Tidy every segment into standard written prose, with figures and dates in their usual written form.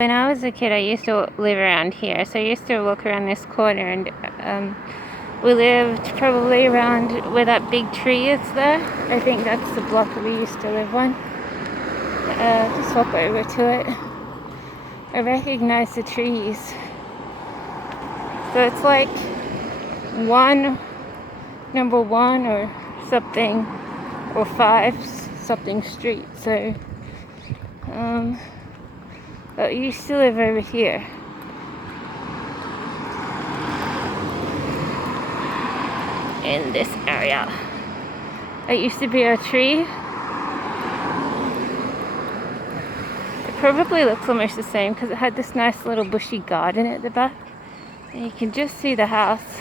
When I was a kid, I used to live around here, so I used to walk around this corner, and we lived probably around where that big tree is there. I think that's the block we used to live on. Just walk over to it. I recognize the trees. So it's like number one or something, or 5 something street. So but you used to live over here. In this area. It used to be a tree. It probably looks almost the same because it had this nice little bushy garden at the back. And you can just see the house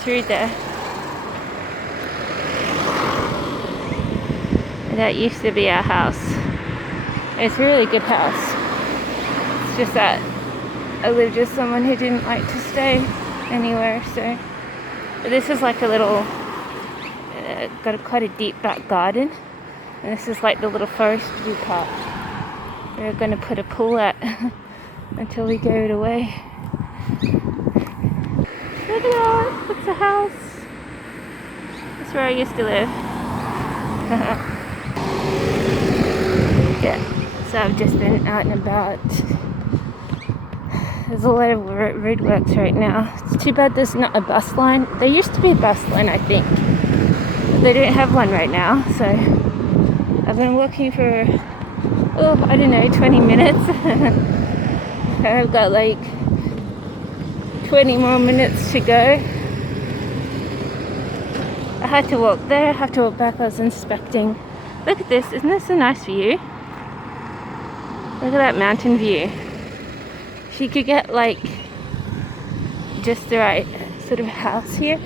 through there. And that used to be our house. It's a really good house. It's just that I lived with someone who didn't like to stay anywhere, so. But this is like a little, got quite a deep back garden. And this is like the little forestry part. We're going to put a pool at until we give it away. Look at that, it's a house. That's where I used to live. Yeah, so I've just been out and about. There's a lot of roadworks right now. It's too bad there's not a bus line. There used to be a bus line, I think. But they don't have one right now, so I've been walking for, I don't know, 20 minutes. I've got like 20 more minutes to go. I had to walk there, I have to walk back. I was inspecting. Look at this, isn't this a nice view? Look at that mountain view. If you could get like just the right sort of house here,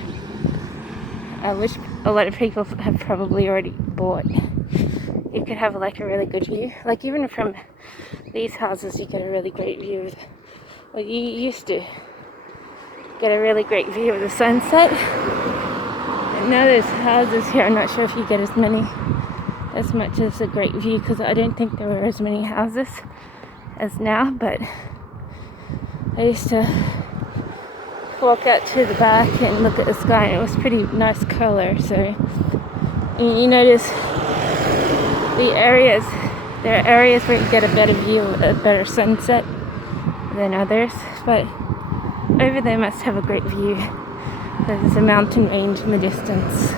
which a lot of people have probably already bought, you could have like a really good view. Like even from these houses you get a really great view of, well, you used to get a really great view of the sunset. And now there's houses here, I'm not sure if you get as much as a great view, because I don't think there were as many houses as now, but I used to walk out to the back and look at the sky, and it was pretty nice color. So you notice there are areas where you get a better view, a better sunset than others, but over there must have a great view. There's a mountain range in the distance.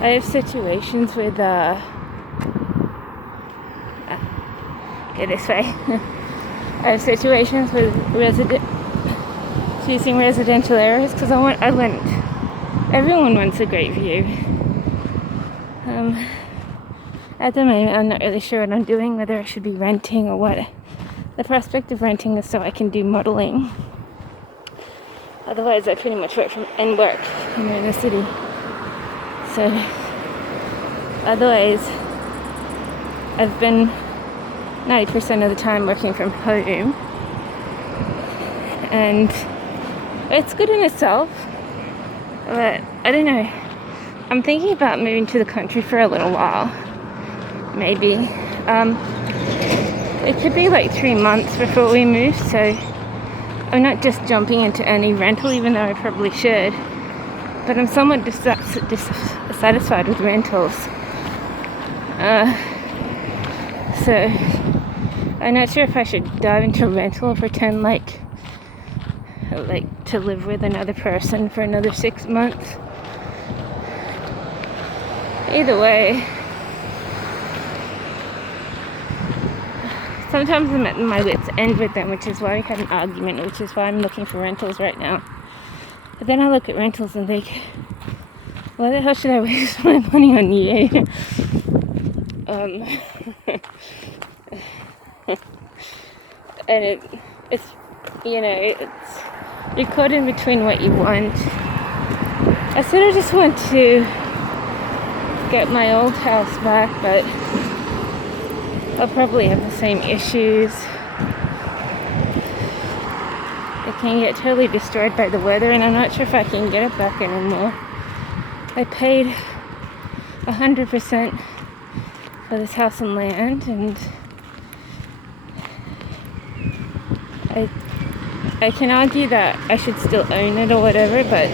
I have situations with go this way. I have situations with choosing residential areas because everyone wants a great view. At the moment, I'm not really sure what I'm doing, whether I should be renting or what. The prospect of renting is so I can do modeling. Otherwise, I pretty much work in the city. So, otherwise, I've been 90% of the time working from home, and it's good in itself, but I don't know, I'm thinking about moving to the country for a little while, maybe. It could be like 3 months before we move, so I'm not just jumping into any rental, even though I probably should, but I'm somewhat dissatisfied with rentals. So I'm not sure if I should dive into rental or pretend like to live with another person for another 6 months. Either way, sometimes I'm at my wit's end with them, which is why we had an argument, which is why I'm looking for rentals right now. But then I look at rentals and think, why the hell should I waste my money on you? And it's you're caught in between what you want. I sort of just want to get my old house back, but I'll probably have the same issues. It can get totally destroyed by the weather, and I'm not sure if I can get it back anymore. I paid 100% for this house and land, and I can argue that I should still own it or whatever, but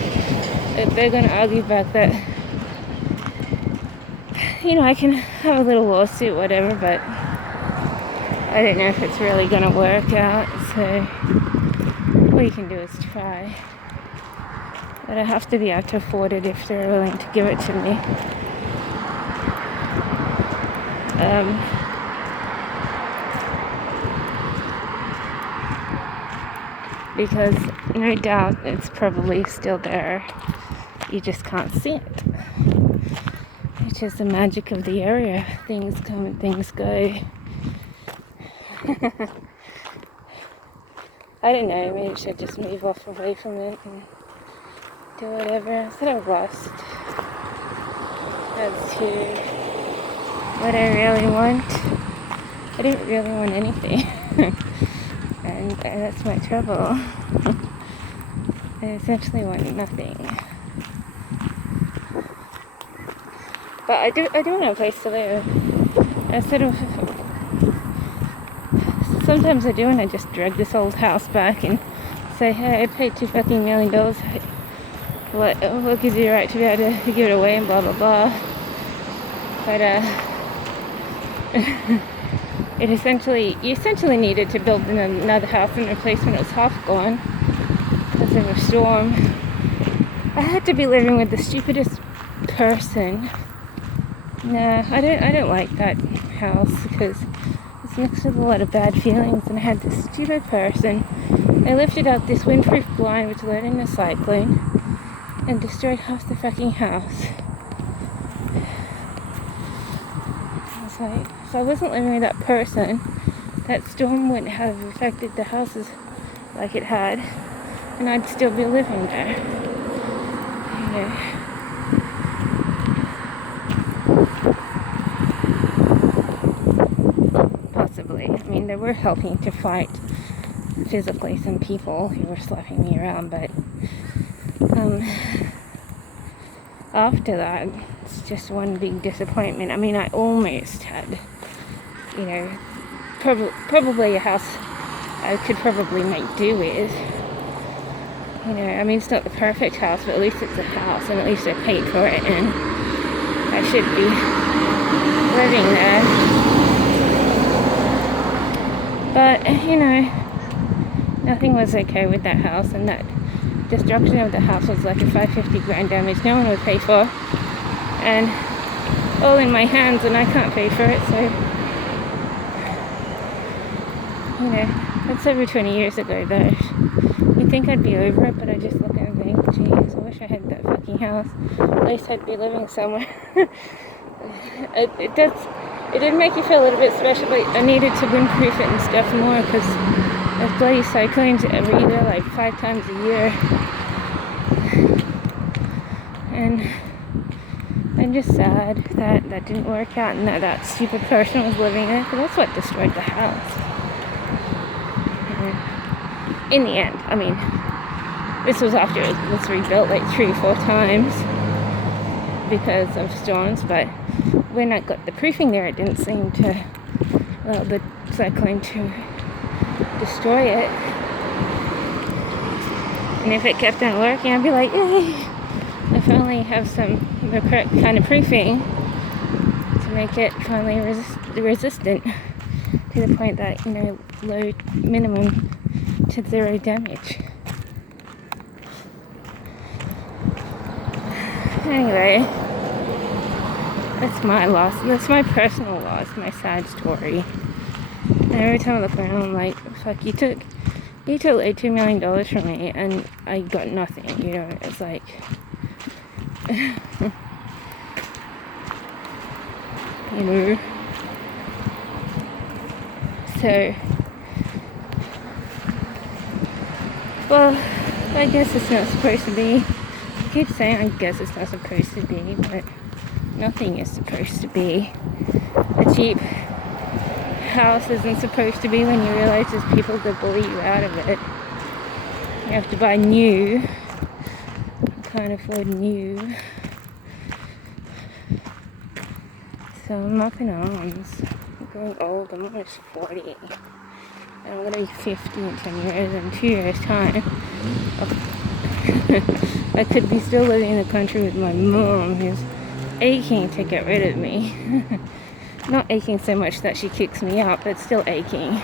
if they're going to argue back that, you know, I can have a little lawsuit, whatever, but I don't know if it's really going to work out, so all you can do is try. But I have to be able to afford it if they're willing to give it to me. Because no doubt it's probably still there. You just can't see it. Which is the magic of the area. Things come and things go. I don't know, maybe I should just move off away from it and do whatever. Instead of rust as to what I really want. I don't really want anything. And that's my trouble. I essentially want nothing. But I do want a place to live. Sometimes I do, and I just drag this old house back and say, hey, I paid $2 fucking million. What gives you the right to be able to give it away and blah blah blah. But you essentially needed to build another house in a place when it was half gone because of a storm. I had to be living with the stupidest person. Nah, I don't like that house because it's mixed with a lot of bad feelings, and I had this stupid person. They lifted out this windproof blind which led into a cyclone and destroyed half the fucking house. I was like, if I wasn't living with that person, that storm wouldn't have affected the houses like it had, and I'd still be living there. You know. Possibly. I mean, they were helping to fight physically some people who were slapping me around, but after that, it's just one big disappointment. I mean, I almost had, you know, probably a house I could probably make do with. You know, I mean, it's not the perfect house, but at least it's a house, and at least I paid for it, and I should be living there. But, you know, nothing was okay with that house, and that destruction of the house was like a $550,000 damage no one would pay for, and all in my hands, and I can't pay for it. So, you know, that's over 20 years ago though. You'd think I'd be over it, but I just look and think, geez, I wish I had that fucking house. At least I'd be living somewhere. It did make you feel a little bit special, but I needed to windproof it and stuff more because there's bloody cyclones every year, like 5 times a year. And I'm just sad that that didn't work out and that stupid person was living there, because that's what destroyed the house. And in the end, I mean, this was after it was rebuilt like 3 or 4 times because of storms, but when I got the proofing there, it didn't seem to, well, the cyclone to destroy it. And if it kept on working, I'd be like, yay, I finally have the correct kind of proofing to make it finally resistant to the point that, you know, low minimum to 0 damage. Anyway, that's my loss. That's my personal loss, my sad story. And every time I look around, I'm like, fuck, you took like $2 million from me, and I got nothing, you know. It's like, you know. So, well, I guess it's not supposed to be. I keep saying I guess it's not supposed to be, but nothing is supposed to be. A cheap house isn't supposed to be when you realize there's people that bully you out of it. You have to buy new. I can't afford new. So So I'm up in arms. I'm growing old. I'm almost 40. And I'm going to be 50 in 10 years. In 2 years' time, I could be still living in the country with my mom, who's aching to get rid of me. Not aching so much that she kicks me out, but still aching.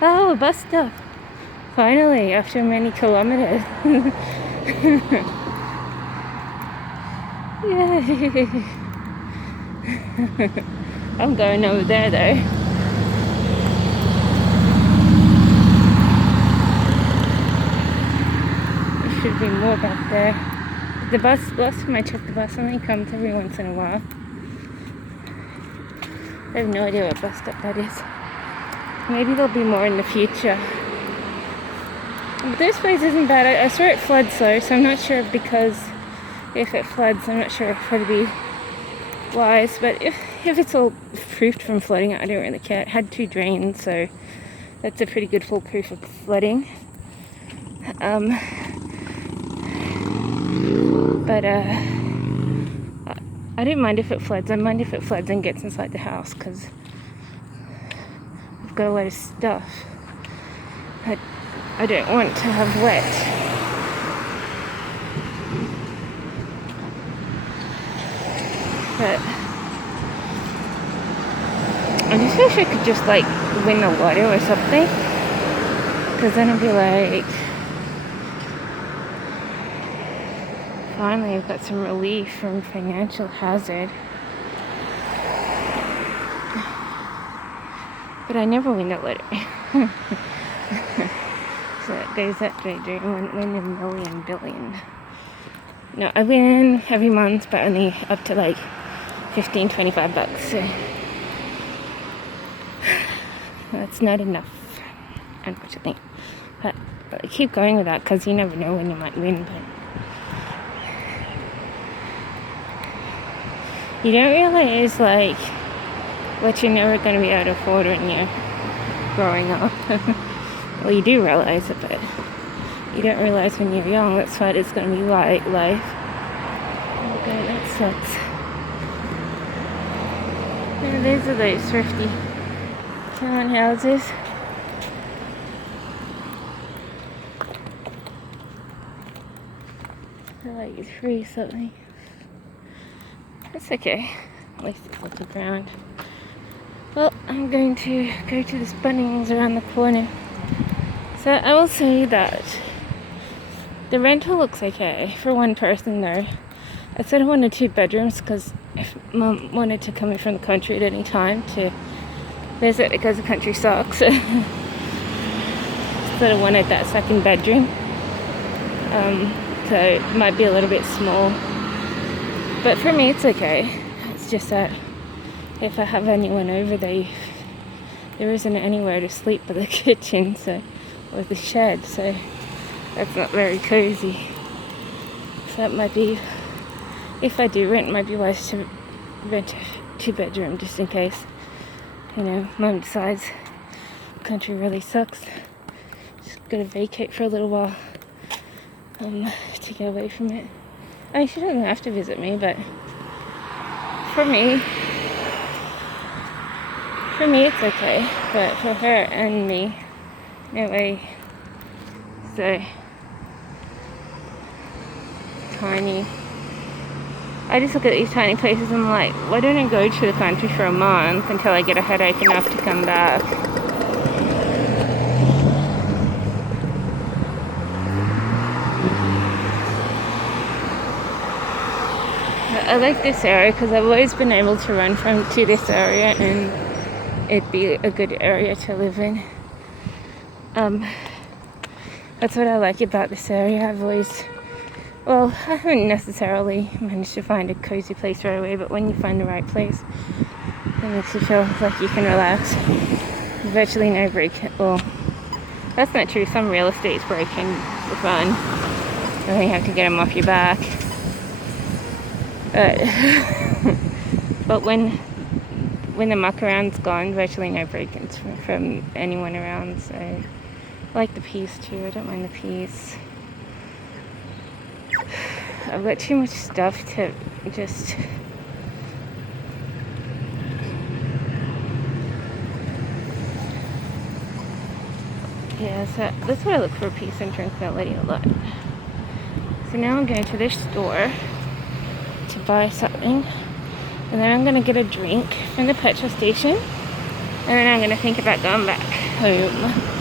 Oh, a bus stop. Finally, after many kilometers. Yay. I'm going over there though. There should be more back there. The bus, last time I checked, the bus only comes every once in a while. I have no idea what bus stop that is. Maybe there'll be more in the future. But this place isn't bad. I swear it floods though, so I'm not sure, because if it floods, I'm not sure if it'll be wise. But if it's all proofed from flooding, I don't really care. It had 2 drains, so that's a pretty good foolproof of flooding. But I don't mind if it floods. I mind if it floods and gets inside the house, because I've got a lot of stuff that I don't want to have wet. But I just wish I could just like win the lotto or something, because then I'd be like, finally I've got some relief from financial hazard. But I never win the lotto. So there's that daydream, win a million billion. No, I win every month, but only up to like $15-25. So that's not enough, unfortunately. But I keep going with that, because you never know when you might win. But you don't realize like what you're never going to be able to afford when you're growing up. Well, you do realize it, but you don't realize when you're young that's what it's going to be like life. Okay, that sucks. And these are those thrifty townhouses. They're like 3 something. That's okay. At least it's off the ground. Well, I'm going to go to this Bunnings around the corner. So I will say that the rental looks okay for one person though. I said I wanted 2 bedrooms because if Mum wanted to come in from the country at any time to visit, because the country sucks. So I wanted that second bedroom. So it might be a little bit small. But for me it's okay. It's just that if I have anyone over there isn't anywhere to sleep but the kitchen, so, or the shed, so that's not very cozy. So it might be, if I do rent, it might be wise to rent a 2 bedroom just in case, you know, Mum decides the country really sucks. Just gotta vacate for a little while to get away from it. I mean, she doesn't have to visit me, but for me it's okay, but for her and me, no way. So tiny. I just look at these tiny places and I'm like, why don't I go to the country for a month until I get a headache enough to come back? I like this area because I've always been able to run to this area and it'd be a good area to live in. That's what I like about this area. I haven't necessarily managed to find a cozy place right away, but when you find the right place, it makes you feel like you can relax. Virtually no well, that's not true. Some real estate's broken for fun. You only have to get them off your back. But when the muck around's gone, virtually no break-ins from anyone around. So I like the peace too. I don't mind the peace. I've got too much stuff to just... Yeah, so that's why I look for peace and tranquility a lot. So now I'm going to this store to buy something, and then I'm going to get a drink from the petrol station, and then I'm going to think about going back home.